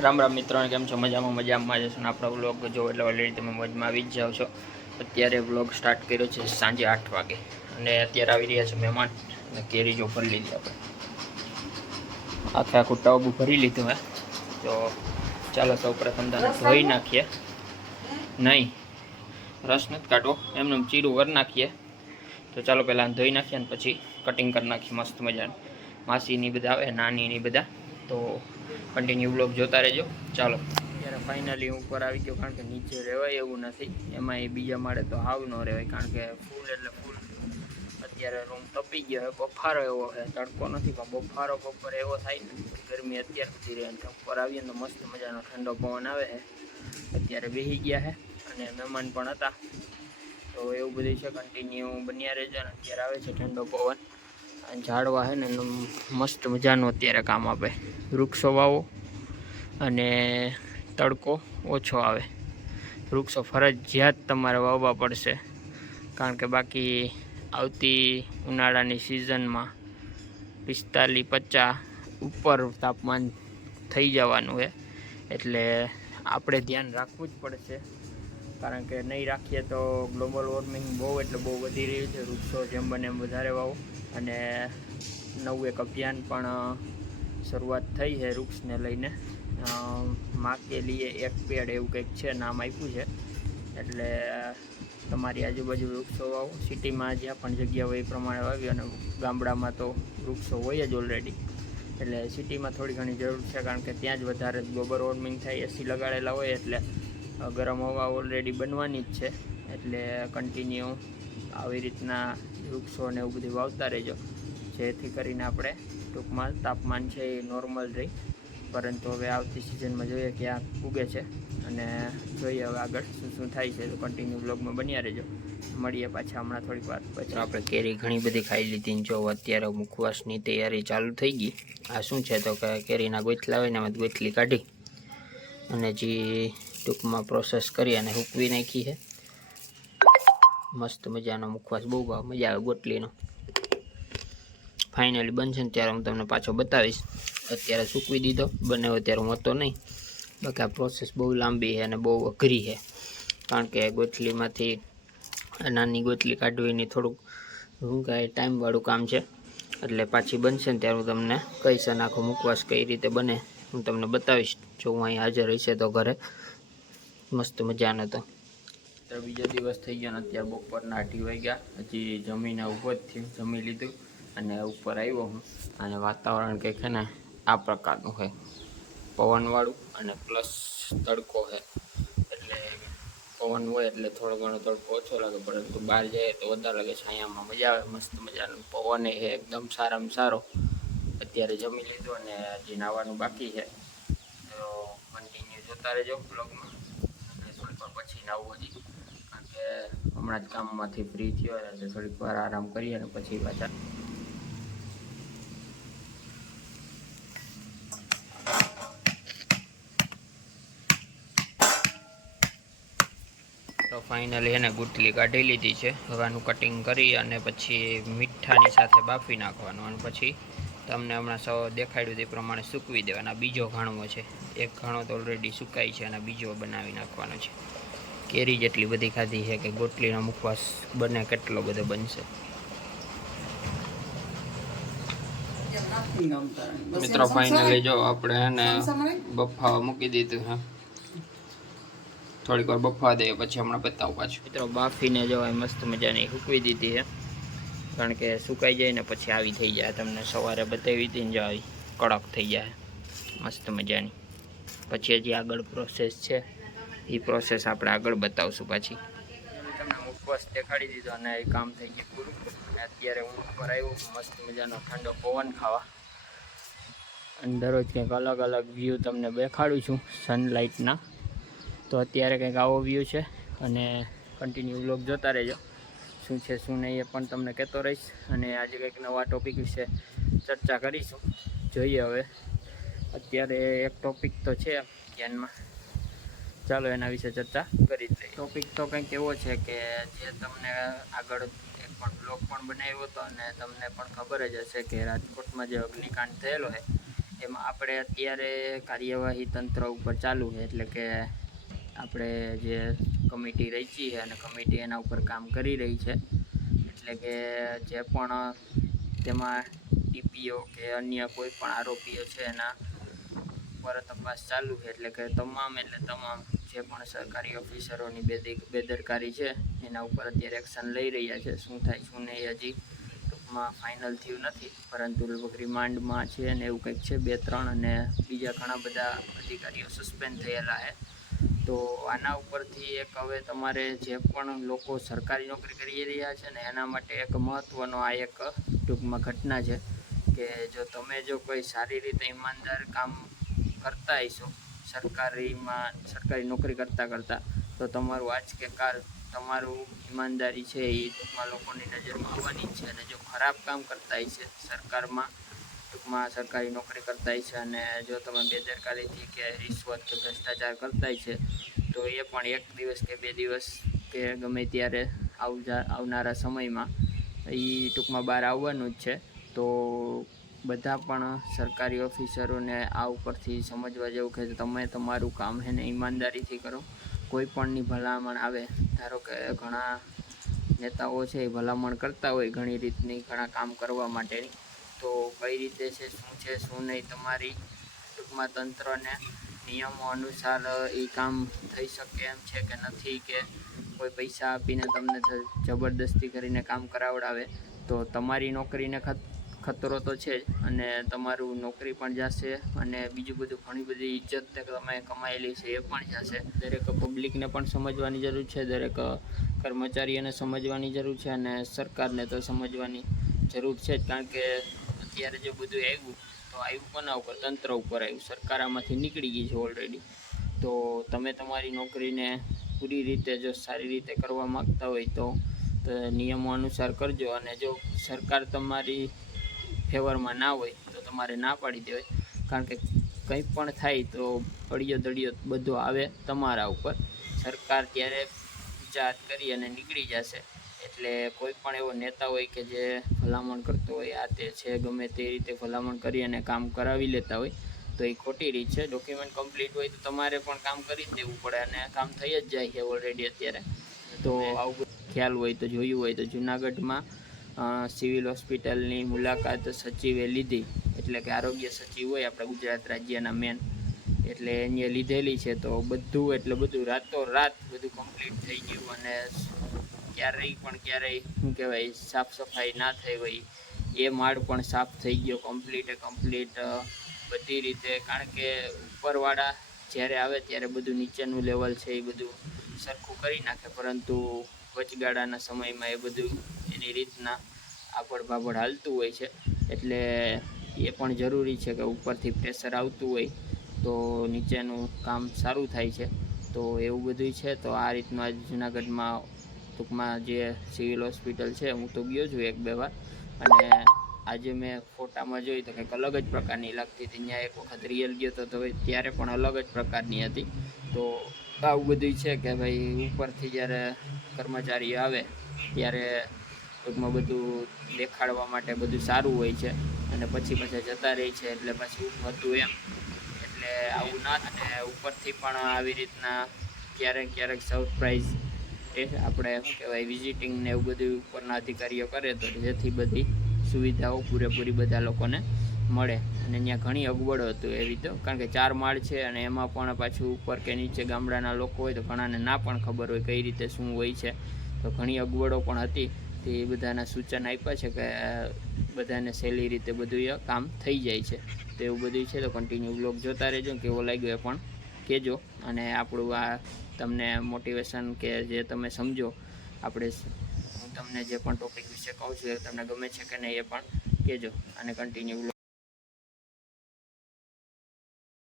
રામ રામ મિત્રોને કેમ છો? મજામાં મજામાં જશો ને આપણો વ્લોગ જો એટલે ઓલરેડી તમે મોજમાં આવી જ જાઓ છો. અત્યારે વ્લોગ સ્ટાર્ટ કર્યો છે સાંજે આઠ વાગે. અને અત્યારે આવી રહ્યા છે મહેમાન. અને કેરી જો ભરી લીધી આપણે. આખે આખું ટબ ભરી લીધું, હે. તો ચાલો સૌ પ્રથમ તને ધોઈ નાખીએ. નહીં, રસ નથી કાઢવો. એમને ચીરું કરી નાખીએ. તો ચાલો પહેલાં ધોઈ નાખીએ અને પછી કટિંગ કરી નાખીએ મસ્ત મજાનું. માસીની બધા આવે, નાનીની બધા. તો કન્ટિન્યુ બ્લોગ જોતા રહેજો. ચાલો. ત્યારે ફાઇનલી ઉપર આવી ગયો કારણ કે નીચે રહેવાય એવું નથી. એમાં એ બીજા માળે તો હાવ ન રહેવાય કારણ કે ફૂલ એટલે ફૂલ અત્યારે રૂમ તપી ગયો છે. બફારો એવો છે. તડકો નથી, પણ બફારો બપોર એવો થાય ને ગરમી અત્યાર સુધી રહે. ઉપર આવીએ તો મસ્ત મજાનો ઠંડો પવન આવે છે. અત્યારે બેસી ગયા છે અને મહેમાન પણ હતા. તો એવું બધું છે. કન્ટિન્યુ બન્યા રહેજો અને અત્યારે આવે છે ઠંડો પવન. ઝાડવા છે ને મસ્ત મજાનું અત્યારે કામ આપે વૃક્ષો વાવો અને તડકો ઓછો આવે. વૃક્ષો ફરજિયાત તમારે વાવવા પડશે. કારણ કે બાકી આવતી ઉનાળાની સિઝનમાં પિસ્તાલીસ પચાસ ઉપર તાપમાન થઈ જવાનું છે એટલે આપણે ધ્યાન રાખવું જ પડશે. કારણ કે નહીં રાખીએ તો ગ્લોબલ વોર્મિંગ બહુ એટલે બહુ વધી રહ્યું છે. વૃક્ષો જેમ બને એમ વધારે વાવો. અને નવું એક અભિયાન પણ શરૂઆત થઈ છે વૃક્ષને લઈને. માં કે લીએ એક પેડ એવું કંઈક છે, નામ આપ્યું છે. એટલે તમારી આજુબાજુ વૃક્ષો વાવો. સિટીમાં જ્યાં પણ જગ્યા હોય એ પ્રમાણે વાવી અને ગામડામાં તો વૃક્ષો હોય જ ઓલરેડી એટલે સિટીમાં થોડી ઘણી જરૂર છે, કારણ કે ત્યાં જ વધારે ગ્લોબલ વોર્મિંગ થાય એસી લગાડેલા હોય એટલે ગરમ હવા ઓલરેડી બનવાની જ છે. એટલે કન્ટિન્યુ આવી રીતના વૃક્ષો ને એવું બધું વાવતા રહેજો. જેથી કરીને આપણે ટૂંકમાં તાપમાન છે એ નોર્મલ રહી. પરંતુ હવે આવતી સિઝનમાં જોઈએ કે આ ઉગે છે. અને જોઈએ હવે આગળ શું શું થાય છે. તો કન્ટિન્યુ બ્લોગમાં બન્યા રહેજો. મળીએ પાછા હમણાં થોડીક વાર. પછી. આપણે કેરી ઘણી બધી ખાઈ લીધી જો અત્યારે મુખવાસની તૈયારી ચાલુ થઈ ગઈ. આ શું છે? તો કે કેરીના ગોથલા હોય ને એમાં ગોથલી કાઢી. અને જે ટૂંકમાં પ્રોસેસ કરી અને હૂકવી નાખી છે. મસ્ત મજાનો મુખવાસ, બહુ મજા આવે ગોટલીનો. ફાઇનલી બનશે ને ત્યારે હું તમને પાછો બતાવીશ. અત્યારે સૂકવી દીધો બને ત્યારે હું હતો નહીં. બાકી આ પ્રોસેસ બહુ લાંબી છે અને બહુ અઘરી છે. કારણ કે ગોટલીમાંથી નાની ગોટલી કાઢવીની થોડુંક શું કહે ટાઈમવાળું કામ છે. એટલે પાછી બનશે ને ત્યારે હું તમને કહીશ અને આખો મુખવાસ કઈ રીતે બને, હું તમને બતાવીશ. જો હું અહીં હાજર હશે તો ઘરે. મસ્ત મજાનો તો. અત્યારે બીજા દિવસ થઈ ગયો અત્યારે બપોરના અઢી વાગ્યા. હજી જમીને ઊભો થયું, જમી લીધું અને ઉપર આવ્યો હું. અને વાતાવરણ કંઈક છે ને, આ પ્રકારનું છે. પવનવાળું અને પ્લસ તડકો છે. એટલે પવન હોય એટલે થોડો ઘણો તડકો ઓછો લાગે, પરંતુ બહાર જાય તો વધારે લાગે છાયામાં મજા આવે, મસ્ત મજાનું પવન એ એકદમ સારામાં સારો. અત્યારે જમી લીધું અને હજી નાવાનું બાકી છે. તો કન્ટિન્યુ જોતા રહેજો બ્લોગમાં અને થોડીક પછી નાવું હજી. હમણાં જ કામમાંથી ફ્રી થયો એટલે થોડીક વાર આરામ કરીએ અને પછી પાછા ફાઇનલી એને ગુટલી કાઢી લીધી છે. હવે આનું કટિંગ કરી અને પછી મીઠાની સાથે બાફી નાખવાનું અને પછી તમને હમણાં સૌ દેખાડ્યું તે પ્રમાણે સૂકવી દેવાના. બીજો ઘાણવો છે. એક ઘાણો તો ઓલરેડી સુકાય છે અને બીજો બનાવી નાખવાનો છે. કેરી જેટલી બધી ખાધી છે કે ગોટલીનો મુખવાસ બને કેટલો બધો બનશે? મિત્રો ફાઇનલી જો આપણે એને બફાવા મૂકી દીધું હા. થોડીક વાર બફવા દઈએ પછી હમણાં બતાવું પાછું. મિત્રો બાફીને જો મસ્ત મજાની સૂકવી દીધી છે. કારણ કે સુકાઈ જાય ને પછી આવી થઈ જાય. તમને સવારે બતાવી હતી ને જો આવી કડક થઈ જાય. મસ્ત મજાની. પછી હજી આગળ પ્રોસેસ છે. એ પ્રોસેસ આપણે આગળ બતાવશું પાછી. તમને મુખવાસ દેખાડી દીધો અને એ કામ થઈ ગયું પૂરું. અત્યારે હું ઉપર આવ્યો મસ્ત મજાનો ઠંડો પવન ખાવા. અને દરરોજ કંઈક અલગ અલગ વ્યૂ તમને દેખાડું છું સનલાઇટના તો અત્યારે કંઈક આવો વ્યૂ છે અને કન્ટિન્યુ બ્લોગ જોતા રહેજો. શું છે, શું નહીં એ પણ તમને કહેતો રહીશ. અને આજે કંઈક નવા ટોપિક વિશે ચર્ચા કરીશું. જોઈએ હવે. અત્યારે એક ટોપિક તો છે ધ્યાનમાં. ચાલો એના વિશે ચર્ચા કરી લઈએ. ટોપિક તો કંઈક એવો છે કે જે તમને આગળ એક પણ બ્લોગ પણ બનાવ્યો હતો અને તમને પણ ખબર જ હશે કે રાજકોટમાં જે અગ્નિકાંડ થયેલો છે, એમાં આપણે અત્યારે કાર્યવાહી તંત્ર ઉપર ચાલુ છે. એટલે કે આપણે જે કમિટી રચી છે અને કમિટી એના ઉપર કામ કરી રહી છે. એટલે કે જે પણ તેમાં ડીપીઓ કે અન્ય કોઈ પણ આરોપીઓ છે એના પર તપાસ ચાલુ છે. એટલે કે તમામ એટલે તમામ જે પણ સરકારી ઓફિસરોની બેદી- બેદરકારી છે, એના ઉપર અત્યારે એક્શન લઈ રહ્યા છે. શું થાય, શું નહીં હજી ટૂંકમાં ફાઇનલ થયું નથી. પરંતુ લગભગ રિમાન્ડમાં છે ને એવું કંઈક છે, બે, ત્રણ અને બીજા ઘણા બધા અધિકારીઓ સસ્પેન્ડ થયેલા છે. તો આના ઉપરથી એક હવે તમારે જે પણ લોકો સરકારી નોકરી કરી રહ્યા છે ને એના માટે એક મહત્ત્વનો આ એક ટૂંકમાં ઘટના છે કે જો તમે જો કોઈ સારી રીતે ઈમાનદાર કામ કરતા હશો સરકારીમાં, સરકારી નોકરી કરતાં કરતાં, તો તમારું આજ કે કાલ તમારું ઈમાનદારી છે એ ટૂંકમાં લોકોની નજરમાં આવવાની છે અને જો ખરાબ કામ કરતા છે સરકારમાં, ટૂંકમાં સરકારી નોકરી કરતા છે અને જો તમે બેદરકારીથી કે રિશ્વત કે ભ્રષ્ટાચાર કરતા છે, તો એ પણ એક દિવસ કે બે દિવસ કે ગમે ત્યારે આવનારા સમયમાં એ ટૂંકમાં બહાર આવવાનું જ છે. તો બધા પણ સરકારી ઓફિસરોને આ ઉપરથી સમજવા જેવું કે તમે તમારું કામ છે ને ઈમાનદારીથી કરો. કોઈ પણની ભલામણ આવે. ધારો કે ઘણા નેતાઓ છે એ ભલામણ કરતા હોય ઘણી રીતની ઘણા કામ કરવા માટેની. તો કઈ રીતે છે, શું છે, શું નહીં તમારી ટૂંકમાં તંત્રને નિયમો અનુસાર એ કામ થઈ શકે એમ છે કે નથી કે કોઈ પૈસા આપીને તમને જબરદસ્તી કરીને કામ કરાવડાવે. તો તમારી નોકરીને ખત ખતરો તો છે જ. અને તમારું નોકરી પણ જશે અને બીજું બધું ઘણી બધી ઇજ્જત તમે કમાયેલી છે એ પણ જશે. દરેક પબ્લિકને પણ સમજવાની જરૂર છે, દરેક કર્મચારીઓને સમજવાની જરૂર છે અને સરકારને તો સમજવાની જરૂર છે જ. કારણ કે અત્યારે જો બધું આવ્યું, તો આવ્યું કોના ઉપર? તંત્ર ઉપર આવ્યું. સરકાર આમાંથી નીકળી ગઈ છે ઓલરેડી તો તમે તમારી નોકરીને પૂરી રીતે જો સારી રીતે કરવા માગતા હોય તો નિયમો અનુસાર કરજો અને જો સરકાર તમારી ફેવરમાં ના હોય, તો તમારે ના પાડી દેવાય. કારણ કે કંઈ પણ થાય તો અડિયો દડિયો બધો આવે તમારા ઉપર. સરકાર ત્યારે જાત કરી અને નીકળી જશે, એટલે કોઈ પણ એવો નેતા હોય કે જે ભલામણ કરતો હોય, આ તે છે, ગમે તે રીતે ભલામણ કરી અને કામ કરાવી લેતા હોય, તો એ ખોટી રીત છે. ડોક્યુમેન્ટ કમ્પ્લીટ હોય તો તમારે પણ કામ કરી જ દેવું પડે અને કામ થઈ જ જાય છે ઓલરેડી અત્યારે. તો આવું ખ્યાલ હોય તો જોયું હોય તો જુનાગઢમાં સિવિલ હોસ્પિટલની મુલાકાત સચિવે લીધી. એટલે કે આરોગ્ય સચિવ હોય આપણા ગુજરાત રાજ્યના મેન એટલે એને લીધેલી છે. તો બધું એટલે બધું રાતોરાત બધું કમ્પ્લીટ થઈ ગયું અને ક્યારેય પણ ક્યારેય, શું કહેવાય, સાફ સફાઈ ના થઈ હોય. એ માળ પણ સાફ થઈ ગયો કમ્પ્લીટે કમ્પ્લીટ બધી રીતે કારણ કે ઉપરવાળા જ્યારે આવે ત્યારે બધું નીચેનું લેવલ છે એ બધું સરખું કરી નાખે. પરંતુ વચગાળાના સમયમાં એ બધું એની રીતના આભડ ભાભડ હાલતું હોય છે. એટલે એ પણ જરૂરી છે કે ઉપરથી પ્રેશર આવતું હોય તો નીચેનું કામ સારું થાય છે. તો એવું બધું છે. તો આ રીતનું આજ જુનાગઢમાં ટૂંકમાં જે સિવિલ હોસ્પિટલ છે, હું તો ગયો છું એક બે વાર. અને આજે મેં ફોટામાં જોઈ તો કંઈક અલગ જ પ્રકારની લાગતી હતી. ત્યાં એક વખત રિયલ ગયો તો તો ત્યારે પણ અલગ જ પ્રકારની હતી. તો આવું બધું છે કે ભાઈ ઉપરથી જ્યારે કર્મચારી આવે ત્યારે ટૂંકમાં બધું દેખાડવા માટે બધું સારું હોય છે. અને પછી પછી જતા રહે છે, એટલે પછી હતું એમ. એટલે આવું ના અને ઉપરથી પણ આવી રીતના ક્યારેક ક્યારેક સરપ્રાઈઝ એ આપણે શું કહેવાય વિઝિટિંગ ને એવું બધું ઉપરના અધિકારીઓ કરે તો જેથી બધી સુવિધાઓ પૂરેપૂરી બધા લોકોને મળે. અને ત્યાં ઘણી અગવડો હતું એવી તો. કારણ કે ચાર માળ છે અને એમાં પણ પાછું ઉપર કે નીચે ગામડાના લોકો હોય તો ઘણાને ના પણ ખબર હોય કઈ રીતે શું હોય છે. તો ઘણી અગવડો પણ હતી. તે બધાના સૂચન આપ્યા છે કે બધાને સહેલી રીતે બધું કામ થઈ જાય છે. તો એવું બધું છે તો કન્ટિન્યુ બ્લોગ જોતા રહેજો, કેવો લાગ્યો એ પણ કહેજો અને આપણું આ તમને મોટિવેશન કે જે તમે સમજો, આપણે હું તમને જે પણ ટોપિક વિશે કહું છું એ તમને ગમે છે કે નહીં એ પણ કહેજો અને કન્ટિન્યુ